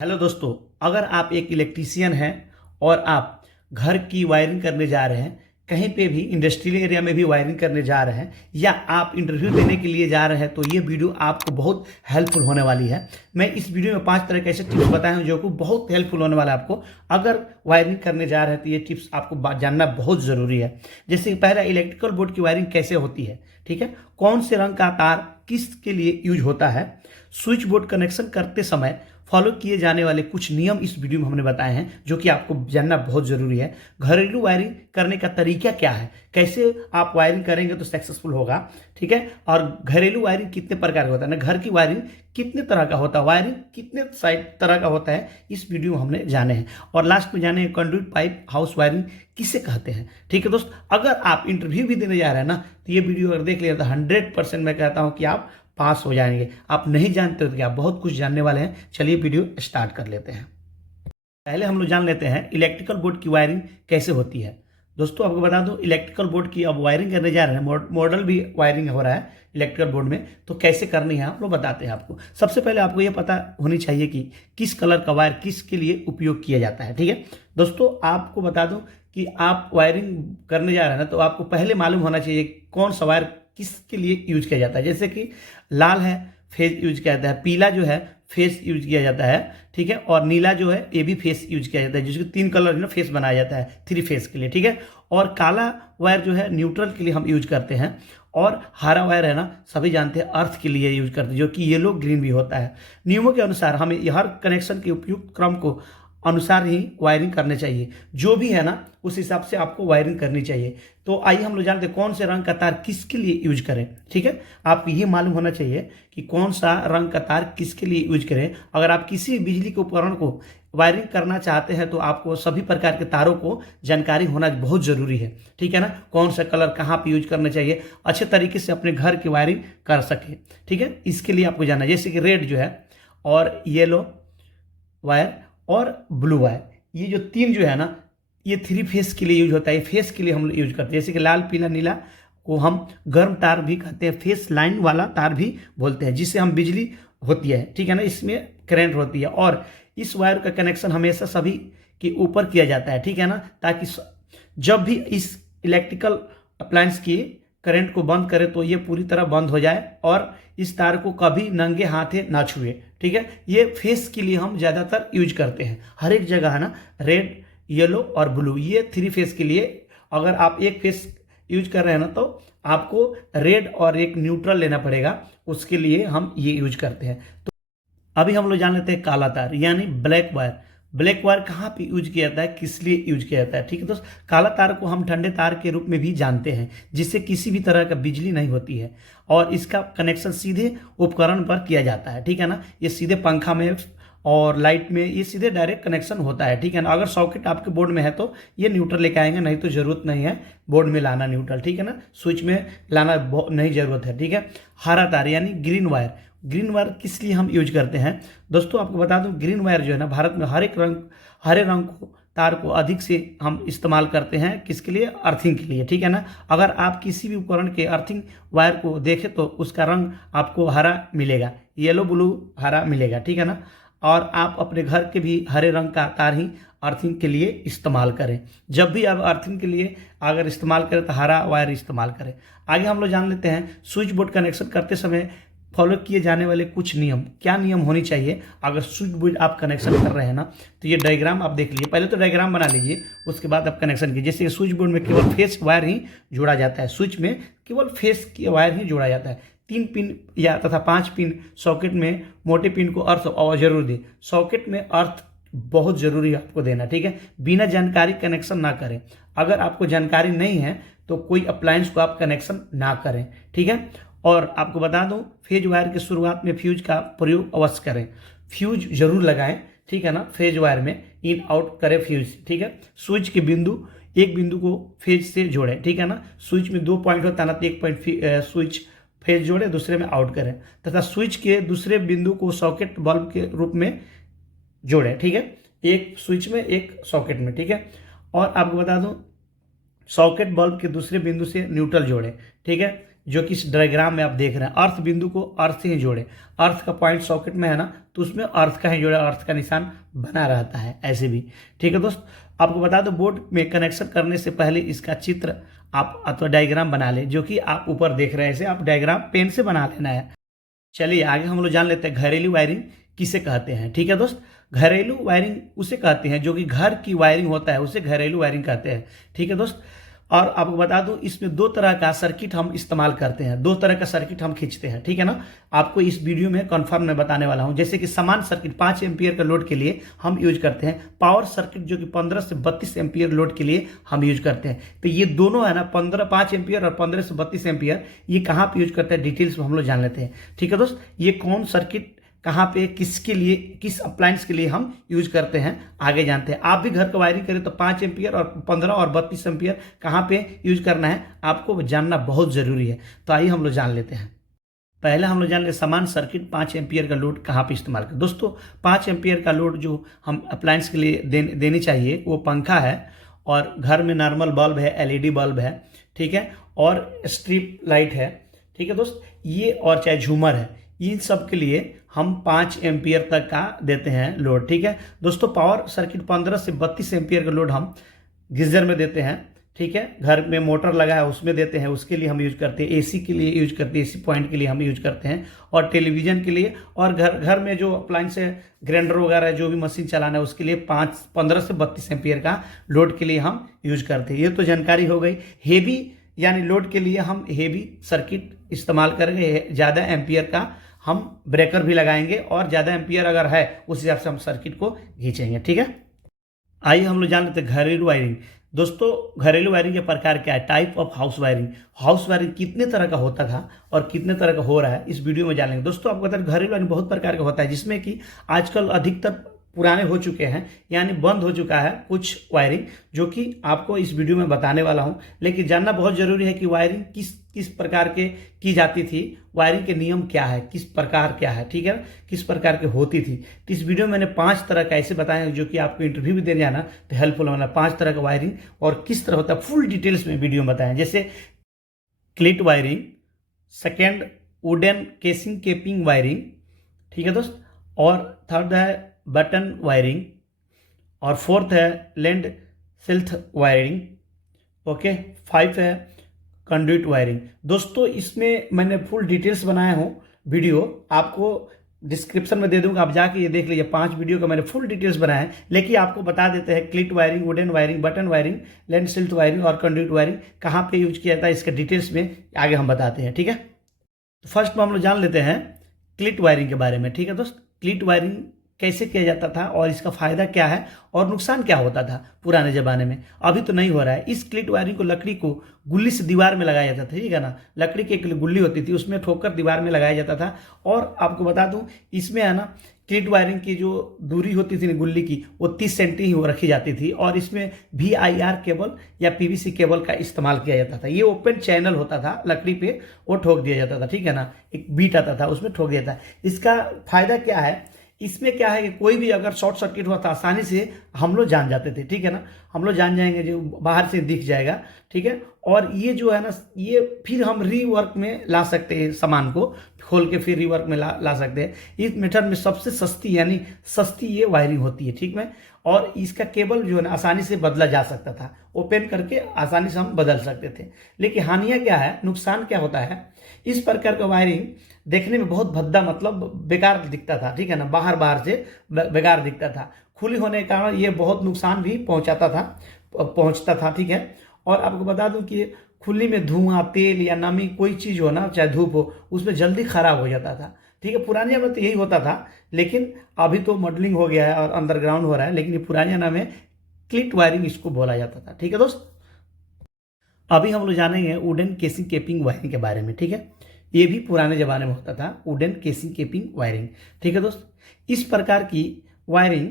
Hello दोस्तों, अगर आप एक इलेक्ट्रीशियन हैं और आप घर की वायरिंग करने जा रहे हैं, कहीं पे भी इंडस्ट्रियल एरिया में भी वायरिंग करने जा रहे हैं या आप इंटरव्यू देने के लिए जा रहे हैं, तो ये वीडियो आपको बहुत हेल्पफुल होने वाली है। मैं इस वीडियो में 5 तरह के ऐसे टिप्स बताए हैं जो कि बहुत हेल्पफुल होने वाला है आपको। अगर वायरिंग करने जा रहे हैं तो ये टिप्स आपको जानना बहुत ज़रूरी है। जैसे कि पहला, इलेक्ट्रिकल बोर्ड की वायरिंग कैसे होती है, ठीक है। कौन से रंग का तार किसके लिए यूज होता है, स्विच बोर्ड कनेक्शन करते समय फॉलो किए जाने वाले कुछ नियम इस वीडियो में हमने बताए हैं जो कि आपको जानना बहुत ज़रूरी है। घरेलू वायरिंग करने का तरीका क्या है, कैसे आप वायरिंग करेंगे तो सक्सेसफुल होगा, ठीक है। और घरेलू वायरिंग कितने प्रकार का होता है ना, घर की वायरिंग कितने तरह का होता है, वायरिंग कितने साइड तरह का होता है, इस वीडियो में हमने जाने हैं। और लास्ट में जाने कंडक्ट पाइप हाउस वायरिंग किसे कहते हैं, ठीक है दोस्त। अगर आप इंटरव्यू भी देने जा रहे हैं ना, तो ये वीडियो अगर देख लिया तो 100% मैं कहता हूँ कि आप पास हो जाएंगे। आप नहीं जानते हो तो क्या, बहुत कुछ जानने वाले हैं। चलिए वीडियो स्टार्ट कर लेते हैं। पहले हम लोग जान लेते हैं इलेक्ट्रिकल बोर्ड की वायरिंग कैसे होती है। दोस्तों आपको बता दूं, इलेक्ट्रिकल बोर्ड की अब वायरिंग करने जा रहे हैं, मॉडल भी वायरिंग हो रहा है इलेक्ट्रिकल बोर्ड में, तो कैसे करनी है आप लोग बताते हैं आपको। सबसे पहले आपको ये पता होनी चाहिए कि किस कलर का वायर किसके लिए उपयोग किया जाता है, ठीक है। दोस्तों आपको बता दूं कि आप वायरिंग करने जा रहे हैं ना, तो आपको पहले मालूम होना चाहिए कौन सा वायर किसके लिए यूज किया जाता है। जैसे कि लाल है, फेज यूज किया जाता है, पीला जो है फेस यूज किया जाता है, ठीक है। और नीला जो है ये भी फेस यूज किया जाता है, जिसके 3 कलर जो फेस बनाया जाता है 3 फेस के लिए, ठीक है। और काला वायर जो है न्यूट्रल के लिए हम यूज करते हैं, और हरा वायर है ना, सभी जानते हैं अर्थ के लिए यूज करते हैं, जो कि येलो ग्रीन भी होता है। नियमों के अनुसार हमें हर कनेक्शन के उपयुक्त क्रम को अनुसार ही वायरिंग करने चाहिए। जो भी है ना, उस हिसाब से आपको वायरिंग करनी चाहिए। तो आइए हम लोग जानते हैं कौन से रंग का तार किसके लिए यूज करें, ठीक है। आपको ये मालूम होना चाहिए कि कौन सा रंग का तार किसके लिए यूज करें। अगर आप किसी बिजली के उपकरण को वायरिंग करना चाहते हैं तो आपको सभी प्रकार के तारों को जानकारी होना बहुत ज़रूरी है, ठीक है ना। कौन सा कलर कहाँ पे यूज करना चाहिए, अच्छे तरीके से अपने घर की वायरिंग कर सके, ठीक है। इसके लिए आपको जानना है, जैसे कि रेड जो है और येलो वायर और ब्लू वायर, ये जो 3 जो है ना, ये 3 फेस के लिए यूज होता है। फेस के लिए हम यूज करते हैं। जैसे कि लाल पीला नीला को हम गर्म तार भी कहते हैं, फेस लाइन वाला तार भी बोलते हैं, जिससे हम बिजली होती है, ठीक है ना, इसमें करंट होती है। और इस वायर का कनेक्शन हमेशा सभी के ऊपर किया जाता है, ठीक है ना, ताकि जब भी इस इलेक्ट्रिकल अप्लायंस की करंट को बंद करे तो ये पूरी तरह बंद हो जाए और इस तार को कभी नंगे हाथे ना छुए, ठीक है। ये फेस के लिए हम ज़्यादातर यूज करते हैं, हर एक जगह है ना। रेड येलो और ब्लू, ये 3 फेस के लिए। अगर आप एक फेस यूज कर रहे हैं ना, तो आपको रेड और एक न्यूट्रल लेना पड़ेगा, उसके लिए हम ये यूज करते हैं। तो अभी हम लोग जान लेते हैं काला तार यानी ब्लैक वायर। ब्लैक वायर कहाँ पे यूज किया जाता है, किस लिए यूज किया जाता है, ठीक है दोस्त। काला तार को हम ठंडे तार के रूप में भी जानते हैं, जिससे किसी भी तरह का बिजली नहीं होती है और इसका कनेक्शन सीधे उपकरण पर किया जाता है, ठीक है ना। ये सीधे पंखा में और लाइट में ये सीधे डायरेक्ट कनेक्शन होता है, ठीक है ना। अगर सॉकेट आपके बोर्ड में है तो ये न्यूट्रल लेके आएंगे, नहीं तो जरूरत नहीं है बोर्ड में लाना न्यूट्रल, ठीक है ना। स्विच में लाना नहीं जरूरत है, ठीक है। हरा तार यानी ग्रीन वायर। ग्रीन वायर किस लिए हम यूज करते हैं दोस्तों, आपको बता दूं, ग्रीन वायर जो है ना, भारत में हरे रंग को तार को अधिक से हम इस्तेमाल करते हैं, किसके लिए, अर्थिंग के लिए, ठीक है ना। अगर आप किसी भी उपकरण के अर्थिंग वायर को देखें तो उसका रंग आपको हरा मिलेगा, येलो ब्लू हरा मिलेगा, ठीक है ना। और आप अपने घर के भी हरे रंग का तार ही अर्थिंग के लिए इस्तेमाल करें। जब भी आप अर्थिंग के लिए अगर इस्तेमाल करें तो हरा वायर इस्तेमाल करें। आगे हम लोग जान लेते हैं स्विच बोर्ड कनेक्शन करते समय फॉलो किए जाने वाले कुछ नियम। क्या नियम होनी चाहिए अगर स्विच बोर्ड आप कनेक्शन कर रहे हैं ना, तो ये डायग्राम आप देख लीजिए। पहले तो डायग्राम बना लीजिए, उसके बाद आप कनेक्शन कीजिए। जैसे स्विच बोर्ड में केवल फेस वायर ही जोड़ा जाता है, स्विच में केवल फेस की वायर ही जोड़ा जाता है। 3 पिन या तथा 5 पिन सॉकेट में मोटे पिन को अर्थ और जरूर दे। सॉकेट में अर्थ बहुत जरूरी है आपको देना, ठीक है। बिना जानकारी कनेक्शन ना करें। अगर आपको जानकारी नहीं है तो कोई अप्लायंस को आप कनेक्शन ना करें, ठीक है। और आपको बता दूं, फेज वायर की शुरुआत में फ्यूज का प्रयोग अवश्य करें। फ्यूज जरूर लगाएं, ठीक है ना। फेज वायर में इन आउट करें फ्यूज, ठीक है। स्विच के बिंदु, एक बिंदु को फेज से जोड़ें, ठीक है ना। स्विच में 2 पॉइंट होता है ना, तो एक पॉइंट स्विच फेज जोड़े, दूसरे में आउट करें तथा स्विच के दूसरे बिंदु को सॉकेट बल्ब के रूप में जोड़ें, ठीक है। एक स्विच में एक सॉकेट में, ठीक है। और आपको बता दूं, सॉकेट बल्ब के दूसरे बिंदु से न्यूट्रल जोड़ें, ठीक है। जो कि इस डायग्राम में आप देख रहे हैं। अर्थ बिंदु को अर्थ से ही जोड़े, अर्थ का पॉइंट सॉकेट में है ना, तो उसमें अर्थ का ही जोड़े, अर्थ का निशान बना रहता है ऐसे भी। ठीक है दोस्त, आपको बता दो बोर्ड में कनेक्शन करने से पहले इसका चित्र आप अथवा डायग्राम बना ले, जो कि आप ऊपर देख रहे हैं। ऐसे आप डायग्राम पेन से बना लेना है। चलिए आगे हम लोग जान लेते हैं घरेलू वायरिंग किसे कहते हैं। ठीक है दोस्त, घरेलू वायरिंग उसे कहते हैं जो कि घर की वायरिंग होता है, उसे घरेलू वायरिंग कहते हैं। ठीक है दोस्त, और आपको बता दूं इसमें दो तरह का सर्किट हम इस्तेमाल करते हैं, दो तरह का सर्किट हम खींचते हैं। ठीक है ना, आपको इस वीडियो में कंफर्म में बताने वाला हूं। जैसे कि समान सर्किट 5 एम्पियर का लोड के लिए हम यूज करते हैं, पावर सर्किट जो कि 15 से 32 एम्पियर लोड के लिए हम यूज करते हैं। तो ये दोनों है ना 5 एम्पियर और 15 से 32 एम्पियर, ये कहाँ पे यूज करते हैं डिटेल्स में हम लोग जान लेते हैं। ठीक है दोस्त, ये कौन सर्किट कहाँ पे किसके लिए, किस अप्लायंस के लिए हम यूज करते हैं आगे जानते हैं। आप भी घर का वायरिंग करें तो 5 एम्पियर और 15 और 32 एम्पियर कहाँ पे यूज करना है आपको जानना बहुत जरूरी है। तो आइए हम लोग जान लेते हैं। पहले हम लोग जान ले समान सर्किट 5 एम्पियर का लोड कहाँ पे इस्तेमाल करें। दोस्तों 5 एम्पियर का लोड जो हम अप्लायंस के लिए देनी चाहिए वो पंखा है, और घर में नॉर्मल बल्ब है, एलईडी बल्ब है, ठीक है, और स्ट्रिप लाइट है। ठीक है दोस्त, ये और चाहे झूमर है, इन सब के लिए हम 5 एम्पियर तक का देते हैं लोड। ठीक है दोस्तों, पावर सर्किट 15 से 32 एम्पियर का लोड हम गीजर में देते हैं। ठीक है, घर में मोटर लगा है उसमें देते हैं, उसके लिए हम यूज करते हैं। एसी के लिए यूज करते हैं, एसी पॉइंट के लिए हम यूज करते हैं, और टेलीविजन के लिए, और घर में जो अप्लायंस है, ग्राइंडर वगैरह जो भी मशीन चलाना है उसके लिए 15 से 32 एम्पियर का लोड के लिए हम यूज करते हैं। ये तो जानकारी हो गई। हेवी यानी लोड के लिए हम हेवी सर्किट इस्तेमाल करेंगे, ज़्यादा एम्पियर का हम ब्रेकर भी लगाएंगे, और ज़्यादा एम्पियर अगर है उस हिसाब से हम सर्किट को खींचेंगे। ठीक है, आइए हम लोग जान लेते हैं घरेलू वायरिंग। दोस्तों घरेलू वायरिंग के प्रकार क्या है, type of house wiring. House wiring कितने तरह का होता था और कितने तरह का हो रहा है इस वीडियो में जानेंगे। दोस्तों आपको बता दें घरेलू वायरिंग बहुत प्रकार का होता है, जिसमें कि आजकल अधिकतर पुराने हो चुके हैं, यानी बंद हो चुका है कुछ वायरिंग, जो कि आपको इस वीडियो में बताने वाला हूं। लेकिन जानना बहुत जरूरी है कि वायरिंग किस किस प्रकार के की जाती थी, वायरिंग के नियम क्या है, किस प्रकार क्या है, ठीक है, किस प्रकार के होती थी। तो इस वीडियो में मैंने 5 तरह का ऐसे बताए हैं जो कि आपको इंटरव्यू भी देने जाना तो हेल्पफुल होना। 5 तरह का वायरिंग और किस तरह होता है फुल डिटेल्स में वीडियो में बताएं। जैसे cleat wiring, second wooden casing capping wiring, ठीक है दोस्त, और थर्ड है बटन वायरिंग, और फोर्थ है लैंड सेल्थ वायरिंग, ओके, 5 है कंडुइट वायरिंग। दोस्तों इसमें मैंने फुल डिटेल्स बनाया हूँ, वीडियो आपको डिस्क्रिप्शन में दे दूंगा, आप जाके ये देख लीजिए। 5 वीडियो का मैंने फुल डिटेल्स बनाया है, लेकिन आपको बता देते हैं cleat wiring, wooden wiring, button wiring, lead sheath wiring और कंडुइट वायरिंग कहाँ पे यूज किया जाता है, इसके डिटेल्स में आगे हम बताते हैं। ठीक है, तो फर्स्ट में हम लोग जान लेते हैं क्लिट वायरिंग के बारे में। ठीक है दोस्त, क्लिट वायरिंग कैसे किया जाता था और इसका फायदा क्या है और नुकसान क्या होता था पुराने जमाने में, अभी तो नहीं हो रहा है। इस क्लिट वायरिंग को लकड़ी को गुल्ली से दीवार में लगाया जाता था, ठीक है ना, लकड़ी की एक गुल्ली होती थी, उसमें ठोकर दीवार में लगाया जाता था। और आपको बता दूं इसमें है ना क्लिट वायरिंग की जो दूरी होती थी गुल्ली की वो 30 सेंटी ही रखी जाती थी, और इसमें VIR केबल या PVC केबल का इस्तेमाल किया जाता था। ये ओपन चैनल होता था, लकड़ी पे वो ठोक दिया जाता था, ठीक है ना, एक बीट आता था उसमें ठोक दिया था। इसका फायदा क्या है, इसमें क्या है कि कोई भी अगर शॉर्ट सर्किट हुआ तो आसानी से हम लोग जान जाते थे, ठीक है ना, हम लोग जान जाएंगे, जो बाहर से दिख जाएगा, ठीक है। और ये जो है ना, ये फिर हम रीवर्क में ला सकते हैं, सामान को खोल के फिर रीवर्क में ला सकते हैं। इस मेथड में सबसे सस्ती यानी सस्ती ये वायरिंग होती है, ठीक है। और इसका केबल जो है ना आसानी से बदला जा सकता था, ओपन करके आसानी से हम बदल सकते थे। लेकिन हानियाँ क्या है, नुकसान क्या होता है, इस प्रकार का वायरिंग देखने में बहुत भद्दा मतलब बेकार दिखता था, ठीक है ना, बाहर से बेकार दिखता था। खुली होने के कारण ये बहुत नुकसान भी पहुंचता था, ठीक है। और आपको बता दूं कि खुली में धुआं, तेल या नमी कोई चीज़ हो ना, चाहे धूप हो, उसमें जल्दी खराब हो जाता था, ठीक है। पुराने में तो यही होता था, लेकिन अभी तो मॉडलिंग हो गया है और अंडरग्राउंड हो रहा है, लेकिन ये पुराने नाम में क्लिट वायरिंग इसको बोला जाता था, ठीक है दोस्त। अभी हम लोग जानेंगे वुडन केसिंग केपिंग वायरिंग के बारे में, ठीक है। ये भी पुराने ज़माने में होता था, वुडन केसिंग केपिंग वायरिंग, ठीक है दोस्त। इस प्रकार की वायरिंग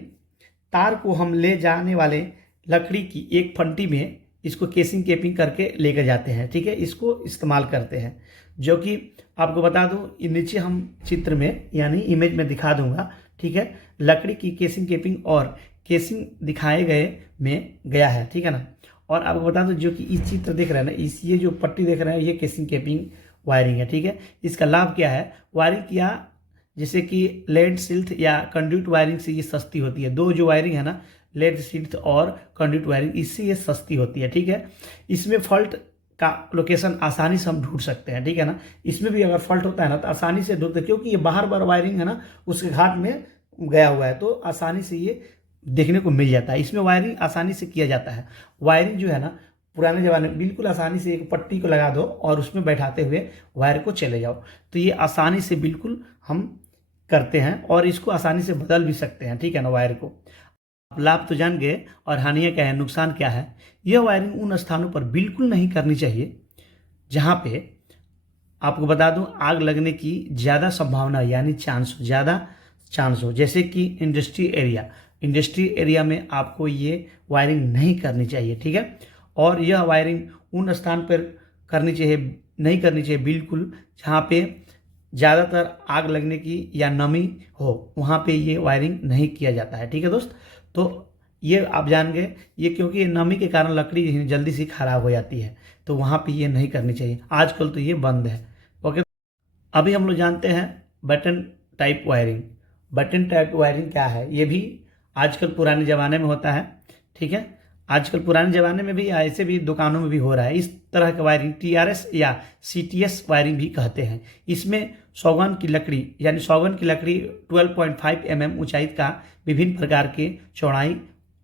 तार को हम ले जाने वाले लकड़ी की एक फंटी में इसको केसिंग केपिंग करके लेकर जाते हैं, ठीक है, इसको इस्तेमाल करते हैं। जो कि आपको बता दूं, नीचे हम चित्र में यानी इमेज में दिखा दूंगा, ठीक है, लकड़ी की केसिंग केपिंग और केसिंग दिखाए गए में गया है, ठीक है ना। और आपको बता दूं जो कि इस चित्र देख रहे हैं ना, इस ये जो पट्टी देख रहे हैं ये केसिंग केपिंग वायरिंग है। ठीक है, इसका लाभ क्या है, वायरिंग किया जैसे कि लेड सिल्थ या कंड्यूट वायरिंग से ये सस्ती होती है। दो जो वायरिंग है ना, लेड सिल्थ और कंड्यूट वायरिंग, इससे ये सस्ती होती है। ठीक है, इसमें फॉल्ट का लोकेशन आसानी से हम ढूंढ सकते हैं। ठीक है ना, इसमें भी अगर फॉल्ट होता है ना तो आसानी से ढूंढते, क्योंकि ये बाहर बार वायरिंग है ना उसके घाट में गया हुआ है, तो आसानी से ये देखने को मिल जाता है। इसमें वायरिंग आसानी से किया जाता है। वायरिंग जो है ना पुराने ज़माने में बिल्कुल आसानी से एक पट्टी को लगा दो और उसमें बैठाते हुए वायर को चले जाओ, तो ये आसानी से बिल्कुल हम करते हैं और इसको आसानी से बदल भी सकते हैं। ठीक है ना, वायर को। आप लाभ तो जान गए, और हानियाँ क्या है, नुकसान क्या है। यह वायरिंग उन स्थानों पर बिल्कुल नहीं करनी चाहिए जहाँ पे आपको बता दूं आग लगने की ज़्यादा संभावना यानी ज़्यादा चांस हो, जैसे कि इंडस्ट्री एरिया में आपको ये वायरिंग नहीं करनी चाहिए। ठीक है, और यह वायरिंग उन स्थान पर नहीं करनी चाहिए बिल्कुल जहाँ पे ज़्यादातर आग लगने की या नमी हो, वहाँ पे ये वायरिंग नहीं किया जाता है। ठीक है दोस्त, तो ये आप जान गए, ये क्योंकि ये नमी के कारण लकड़ी जल्दी से खराब हो जाती है, तो वहाँ पे ये नहीं करनी चाहिए। आजकल तो ये बंद है। ओके, अभी हम लोग जानते हैं button type wiring. Button type wiring क्या है, ये भी आजकल पुराने ज़माने में होता है। ठीक है, आजकल पुराने ज़माने में भी ऐसे भी दुकानों में भी हो रहा है। इस तरह का वायरिंग TRS या CTS वायरिंग भी कहते हैं। इसमें सौगन की लकड़ी 12.5 mm ऊंचाई का विभिन्न प्रकार के चौड़ाई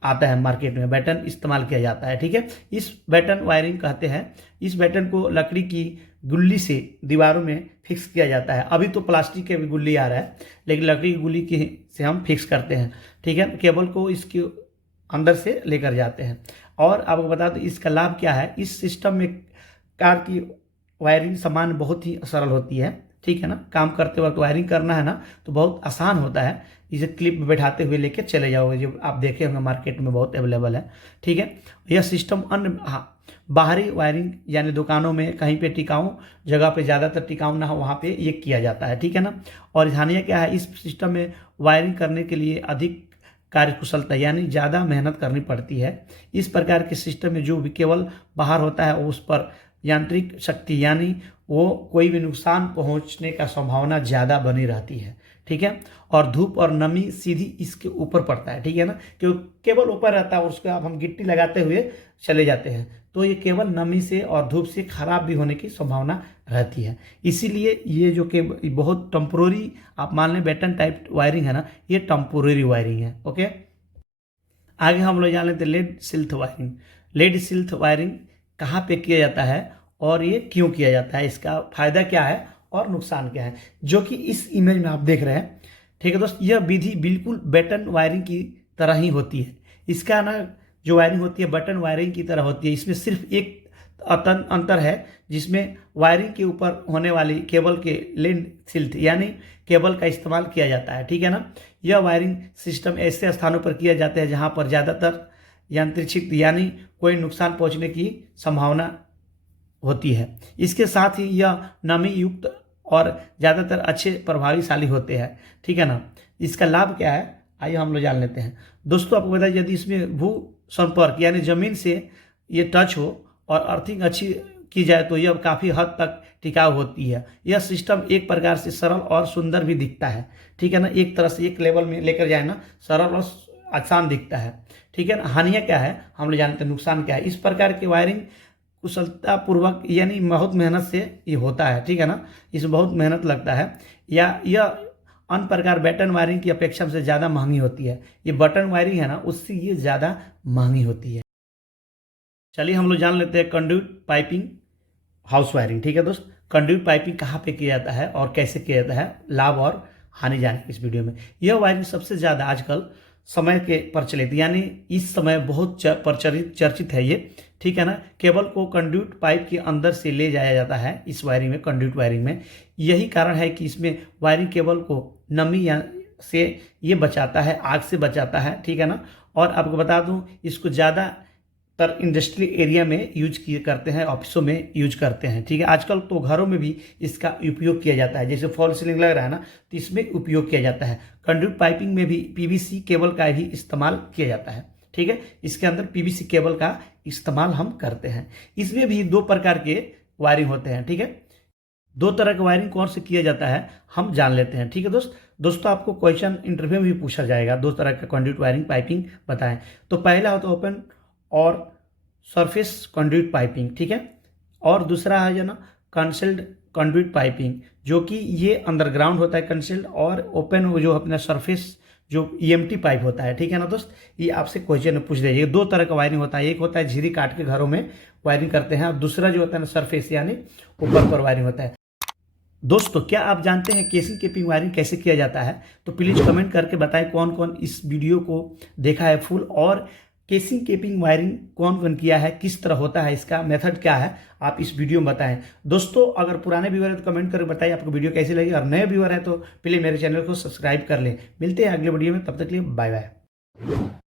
आता है मार्केट में, बैटन इस्तेमाल किया जाता है। ठीक है, इस बैटन वायरिंग कहते हैं। इस बैटन को लकड़ी की गुल्ली से दीवारों में फिक्स किया जाता है। अभी तो प्लास्टिक के भी गुल्ली आ रहा है, लेकिन लकड़ी की गुल्ली की से हम फिक्स करते हैं। ठीक है, केबल को इसके अंदर से लेकर जाते हैं। और आपको बता दें इसका लाभ क्या है, इस सिस्टम में कार की वायरिंग सामान्य बहुत ही सरल होती है। ठीक है ना, काम करते वक्त वायरिंग करना है ना तो बहुत आसान होता है। इसे क्लिप में बैठाते हुए लेके चले जाओगे, जो आप देखे होंगे मार्केट में बहुत अवेलेबल है। ठीक है, यह सिस्टम अन्य बाहरी वायरिंग यानी दुकानों में कहीं पे टिकाऊ जगह पे, ज़्यादातर टिकाऊ ना हो वहाँ पे ये किया जाता है। ठीक है ना, और हानियाँ क्या है, इस सिस्टम में वायरिंग करने के लिए अधिक कार्यकुशलता यानी ज़्यादा मेहनत करनी पड़ती है। इस प्रकार के सिस्टम में जो भी केवल बाहर होता है उस पर यांत्रिक शक्ति यानी वो कोई भी नुकसान पहुंचने का संभावना ज़्यादा बनी रहती है। ठीक है, और धूप और नमी सीधी इसके ऊपर पड़ता है। ठीक है ना, क्योंकि केवल ऊपर रहता है और उसको आप हम गिट्टी लगाते हुए चले जाते हैं, तो ये केवल नमी से और धूप से खराब भी होने की संभावना रहती है। इसीलिए ये जो कि बहुत टेम्पोररी आप मान लें बैटन टाइप वायरिंग है ना, ये टेम्पोररी वायरिंग है। ओके, आगे हम लोग जान लेते हैं लेड सिल्थ वायरिंग। लेड सिल्थ वायरिंग कहाँ पे किया जाता है और ये क्यों किया जाता है, इसका फायदा क्या है और नुकसान क्या है, जो कि इस इमेज में आप देख रहे हैं। ठीक है दोस्त, यह विधि बिल्कुल बटन वायरिंग की तरह ही होती है। इसका ना जो वायरिंग होती है बटन वायरिंग की तरह होती है। इसमें सिर्फ एक अंतर है, जिसमें वायरिंग के ऊपर होने वाली केबल के लेड सिल्थ यानी केबल का इस्तेमाल किया जाता है। ठीक है ना, यह वायरिंग सिस्टम ऐसे स्थानों पर किया जाता है जहां पर ज़्यादातर यांत्रिक यानी कोई नुकसान पहुंचने की संभावना होती है। इसके साथ ही यह नमी युक्त और ज़्यादातर अच्छे प्रभावशाली होते हैं। ठीक है ना, इसका लाभ क्या है आइए हम लोग जान लेते हैं। दोस्तों आपको बताइए, यदि इसमें भू संपर्क यानी ज़मीन से ये टच हो और अर्थिंग अच्छी की जाए तो यह काफ़ी हद तक टिकाऊ होती है। यह सिस्टम एक प्रकार से सरल और सुंदर भी दिखता है। ठीक है ना, एक तरह से एक लेवल में लेकर जाए ना, सरल और आसान दिखता है। ठीक है ना, हानियाँ क्या है हम लोग जानते हैं, नुकसान क्या है। इस प्रकार की वायरिंग कुशलतापूर्वक यानी बहुत मेहनत से ये होता है। ठीक है ना, इसमें बहुत मेहनत लगता है, या यह अन्य प्रकार बटन वायरिंग की अपेक्षा से ज़्यादा महंगी होती है। ये बटन वायरिंग है ना उससे ये ज़्यादा महंगी होती है। चलिए हम लोग जान लेते हैं कंड्यूट पाइपिंग हाउस वायरिंग। ठीक है दोस्त, कंड्यूट पाइपिंग कहाँ पे किया जाता है और कैसे किया जाता है, लाभ और हानि जाने इस वीडियो में। यह वायरिंग सबसे ज़्यादा आजकल समय के प्रचलित यानी इस समय बहुत चर्चित है ये। ठीक है ना, केबल को कंड्यूट पाइप के अंदर से ले जाया जाता है इस वायरिंग में, कंड्यूट वायरिंग में। यही कारण है कि इसमें वायरिंग केबल को नमी से ये बचाता है, आग से बचाता है। ठीक है ना, और आपको बता दूं इसको ज़्यादातर इंडस्ट्रियल एरिया में यूज करते हैं, ऑफिसों में यूज करते हैं। ठीक है, आजकल तो घरों में भी इसका उपयोग किया जाता है, जैसे फॉल सीलिंग लग रहा है ना तो इसमें उपयोग किया जाता है। कंड्यूट पाइपिंग में भी PVC केबल का भी इस्तेमाल किया जाता है। ठीक है, इसके अंदर PVC केबल का इस्तेमाल हम करते हैं। इसमें भी दो प्रकार के वायरिंग होते हैं। ठीक है, दो तरह का वायरिंग कौन से किया जाता है हम जान लेते हैं। ठीक है दोस्तों आपको क्वेश्चन इंटरव्यू में भी पूछा जाएगा, दो तरह का कंड्यूट वायरिंग पाइपिंग बताएं। तो पहला होता है ओपन और सरफेस कंड्यूट पाइपिंग, ठीक है। और दूसरा है जो ना कंसेल्ड कंड्यूट पाइपिंग, जो कि ये अंडरग्राउंड होता है कंसेल्ड, और ओपन वो जो अपना सरफेस जो ईएमटी पाइप होता है, ठीक है ना दोस्त। ये आपसे क्वेश्चन पूछ लीजिए। दो तरह का वायरिंग होता है, एक होता है झिरी काट के घरों में वायरिंग करते हैं, और दूसरा जो होता है ना सरफेस यानी ऊपर पर वायरिंग होता है। दोस्तों क्या आप जानते हैं केसिंग केपिंग वायरिंग कैसे किया जाता है? तो प्लीज़ कमेंट करके बताएं कौन कौन इस वीडियो को देखा है फुल, और केसिंग केपिंग वायरिंग कौन कौन किया है, किस तरह होता है, इसका मेथड क्या है, आप इस वीडियो में बताएं। दोस्तों अगर पुराने व्यूअर है तो कमेंट करके बताइए आपको वीडियो कैसी लगी, और नए व्यूअर है तो प्लीज़ मेरे चैनल को सब्सक्राइब कर लें। मिलते हैं अगले वीडियो में, तब तक के लिए बाय बाय।